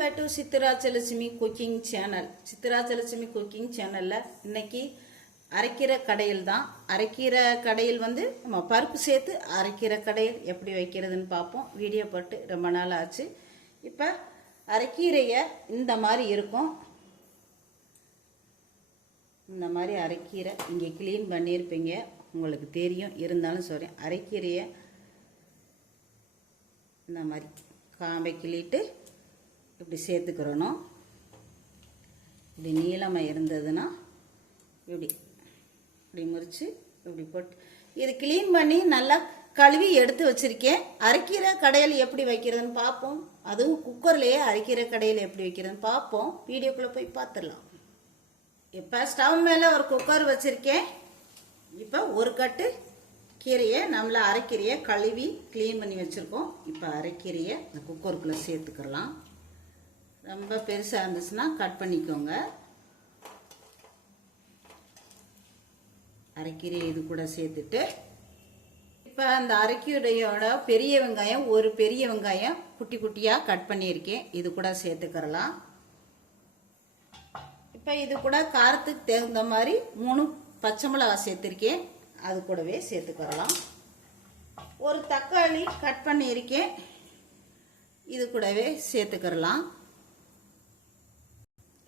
Back to Chitrajalakshmi cooking channel. Chitrajalakshmi cooking சேனலில் இன்னைக்கு அரைக்கீரை கடையில் தான். அரைக்கீரை கடையில் நம்ம பருப்பு சேர்த்து அரைக்கீரை கடையில் எப்படி வைக்கிறதுன்னு பார்ப்போம். வீடியோ போட்டு ரொம்ப நாள் ஆச்சு. இப்போ அரைக்கீரையை இந்த மாதிரி இருக்கும். இந்த மாதிரி அரைக்கீரை இங்கே க்ளீன் பண்ணியிருப்பீங்க, உங்களுக்கு தெரியும். இருந்தாலும் சொல்கிறேன், அரைக்கீரையை இந்த மாதிரி காம்பை கிள்ளிட்டு இப்படி சேர்த்துக்கிறணும். இப்படி நீளமாக இருந்ததுன்னா இப்படி முறித்து இப்படி போட்டு இது க்ளீன் பண்ணி நல்லா கழுவி எடுத்து வச்சுருக்கேன். அரைக்கீரை கடையில் எப்படி வைக்கிறதுன்னு பார்ப்போம். அதுவும் குக்கர்லேயே அரைக்கீரை கடையில் எப்படி வைக்கிறதுன்னு பார்ப்போம். வீடியோக்குள்ளே போய் பார்த்துடலாம். இப்போ ஸ்டவ் மேலே ஒரு குக்கர் வச்சுருக்கேன். இப்போ ஒரு கட்டு கீரையை நம்மளை அரைக்கீரையை கழுவி க்ளீன் பண்ணி வச்சுருக்கோம். இப்போ அரைக்கீரையை இந்த குக்கருக்குள்ளே சேர்த்துக்கலாம். ரொம்ப பெருசாக இருந்துச்சுன்னா கட் பண்ணிக்கோங்க. அரைக்கீரை இது கூட சேர்த்துட்டு இப்போ அந்த அரைக்கீரையோட பெரிய வெங்காயம், ஒரு பெரிய வெங்காயம் குட்டி குட்டியாக கட் பண்ணியிருக்கேன், இது கூட சேர்த்துக்கிறலாம். இப்போ இது கூட காரத்துக்கு தகுந்த மாதிரி 3 பச்சை மிளகாய் சேர்த்துருக்கேன், அது கூடவே சேர்த்துக்கிறலாம். ஒரு தக்காளி கட் பண்ணியிருக்கேன், இது கூடவே சேர்த்துக்கிறலாம்.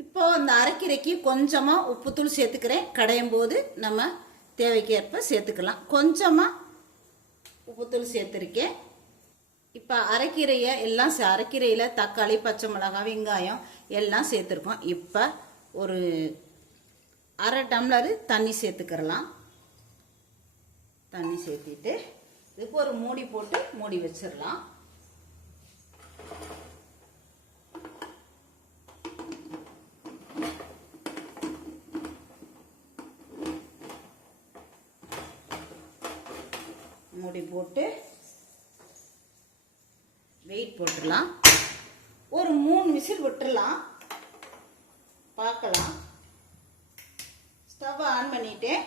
இப்போ அந்த அரைக்கீரைக்கு கொஞ்சமாக உப்புத்தூள் சேர்த்துக்கிறேன். கடையும் போது நம்ம தேவைக்கேற்ப சேர்த்துக்கலாம். கொஞ்சமாக உப்புத்தூள் சேர்த்துருக்கேன். இப்போ அரைக்கீரையை எல்லாம் அரைக்கீரையில் தக்காளி, பச்சை மிளகாய், வெங்காயம் எல்லாம் சேர்த்துருக்கோம். இப்போ ஒரு அரை டம்ளர் தண்ணி சேர்த்துக்கிறலாம். தண்ணி சேர்த்திட்டு இதுக்கு ஒரு மூடி போட்டு மூடி வச்சிடலாம். மூடி போட்டு வெயிட் போட்டுடலாம். ஒரு 3 விசில் விட்டுடலாம். பார்க்கலாம். ஸ்டவ் ஆன் பண்ணிட்டேன்.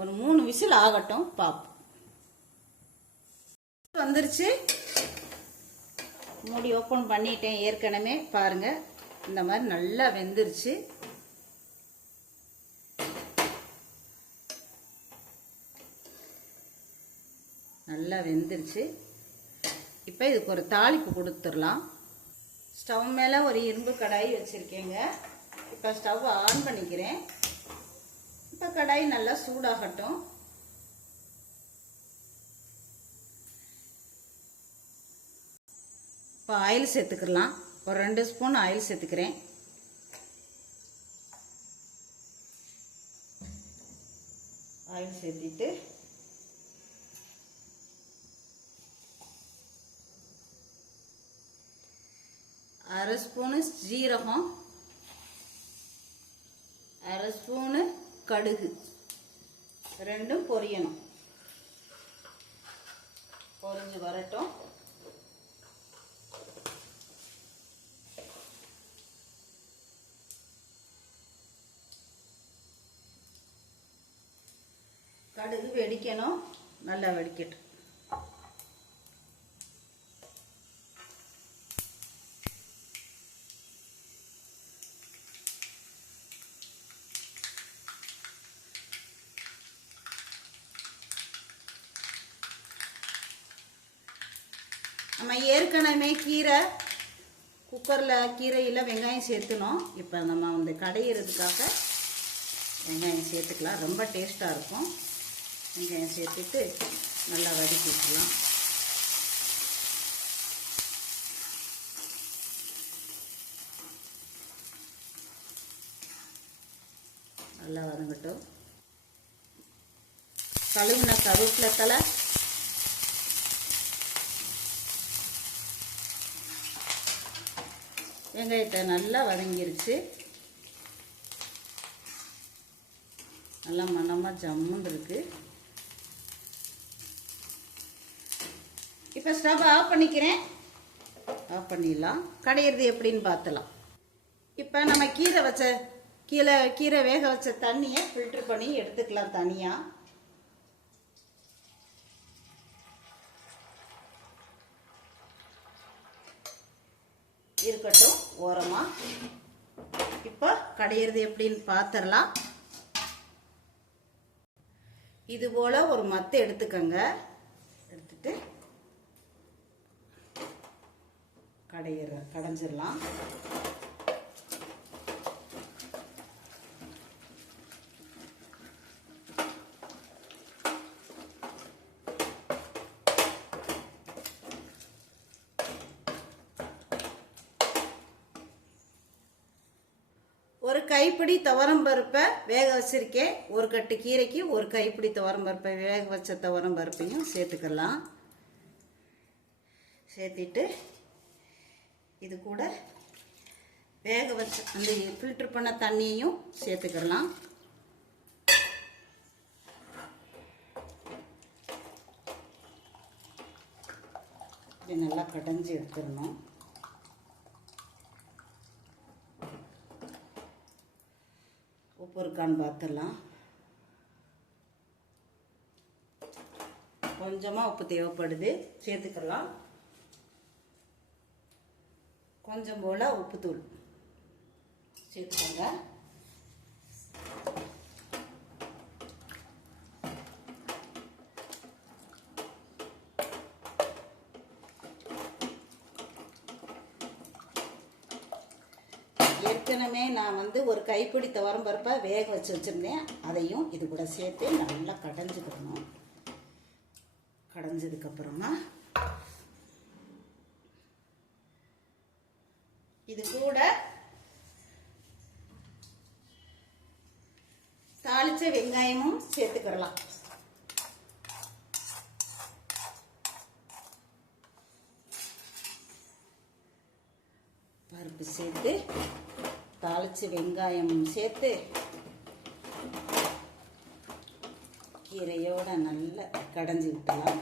ஒரு 3 விசில் ஆகட்டும், பார்ப்போம். வந்துருச்சு. மூடி ஓப்பன் பண்ணிட்டேன். ஏற்கனவே பாருங்க, இந்த மாதிரி நல்லா வெந்துருச்சு. நல்லா வெந்துருச்சு. இப்போ இதுக்கு ஒரு தாளிப்பு கொடுத்துடலாம். ஸ்டவ் மேலே ஒரு இரும்பு கடாய் வச்சுருக்கேங்க. இப்போ ஸ்டவ் ஆன் பண்ணிக்கிறேன். இப்போ கடாய் நல்லா சூடாகட்டும். இப்போ ஆயில் சேர்த்துக்கலாம். ஒரு 2 ஸ்பூன் ஆயில் சேர்த்துக்கிறேன். ஆயில் சேர்த்திட்டு அரை ஸ்பூனு ஜீரகம், அரை ஸ்பூனு கடுகு, ரெண்டும் பொரியணும். பொரிஞ்சு வரட்டும். கடுகு வெடிக்கணும். நல்லா வெடிக்கட்டும். நம்ம ஏற்கனவே கீரை குக்கரில் கீரையில் வெங்காயம் சேர்த்துனோம். இப்போ நம்ம வந்து கடையிறதுக்காக வெங்காயம் சேர்த்துக்கலாம். ரொம்ப டேஸ்ட்டாக இருக்கும். வெங்காயம் சேர்த்துட்டு நல்லா வதக்கிக்கலாம். நல்லா வதங்கட்டும். கழுவின கருவேப்பிலை தழை, வெங்காயத்தை நல்லா வதங்கிருச்சு. நல்லா மணமாக ஜம்முன்னு இருக்கு. இப்போ ஸ்டவ் ஆஃப் பண்ணிக்கிறேன். ஆஃப் பண்ணிடலாம். கடையிறது எப்படின்னு பார்த்தலாம். இப்போ நம்ம கீரை வேக வச்ச தண்ணியை ஃபில்டர் பண்ணி எடுத்துக்கலாம் தனியாக. இருக்கட்டும் ஓரமா. இப்போ கடையிறது எப்படின்னு பார்த்துடலாம். இது போல ஒரு மத்து எடுத்துக்கங்க. எடுத்துட்டு கடைஞ்சிடலாம். ஒரு கைப்பிடி துவரம் பருப்பை வேக வச்சிருக்கேன். ஒரு கட்டு கீரைக்கு ஒரு கைப்பிடி துவரம் பருப்பை வேக வச்ச துவரம் பருப்பையும் சேர்த்துக்கலாம். சேர்த்திட்டு இது கூட வேக வச்ச அந்த ஃபில்டர் பண்ண தண்ணியையும் சேர்த்துக்கலாம். இது நல்லா கடைஞ்சி எடுத்துடணும். உப்பு இருக்கான்னு பார்த்துடலாம். கொஞ்சமாக உப்பு தேவைப்படுது, சேர்த்துக்கலாம். கொஞ்சம் போல் உப்புத்தூள் சேர்த்துக்கோங்க. ஏற்கனவே நான் ஒரு கைப்பிடி துவரம் பருப்பை வேக வச்சு வச்சுருந்தேன். அதையும் இது கூட சேர்த்து நல்லா கடைஞ்சிக்கணும். கடைஞ்சதுக்கப்புறமா இது கூட தாளிச்ச வெங்காயமும் சேர்த்துக்கிடலாம். பருப்பு சேர்த்து தாளிச்சு வெங்காயமும் சேர்த்து கீரையோட நல்லா கடைஞ்சி விட்டலாம்.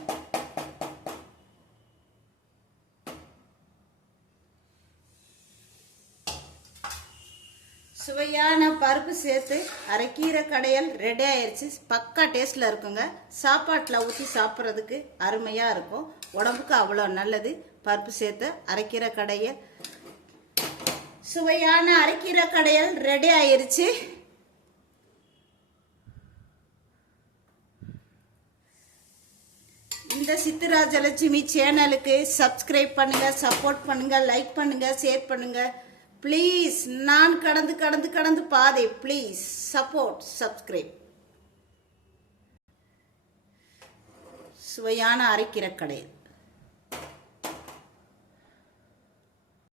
சுவையான பருப்பு சேர்த்து அரைக்கீரை கடையல் ரெடி ஆயிடுச்சு. பக்கா டேஸ்டில் இருக்குங்க. சாப்பாட்டில் ஊற்றி சாப்பிட்றதுக்கு அருமையாக இருக்கும். உடம்புக்கு அவ்வளோ நல்லது. பருப்பு சேர்த்து அரைக்கீரை கடையல், சுவையான அரைக்கீரை கடையல் ரெடி ஆயிருச்சு. இந்த சித்துராஜலட்சுமி சேனலுக்கு சப்ஸ்கிரைப் பண்ணுங்க, சப்போர்ட் பண்ணுங்க, லைக் பண்ணுங்க, ஷேர் பண்ணுங்க. ப்ளீஸ், நான் கடந்து பாதை. Please support, subscribe. சுவையான அரைக்கீரை கடையல்.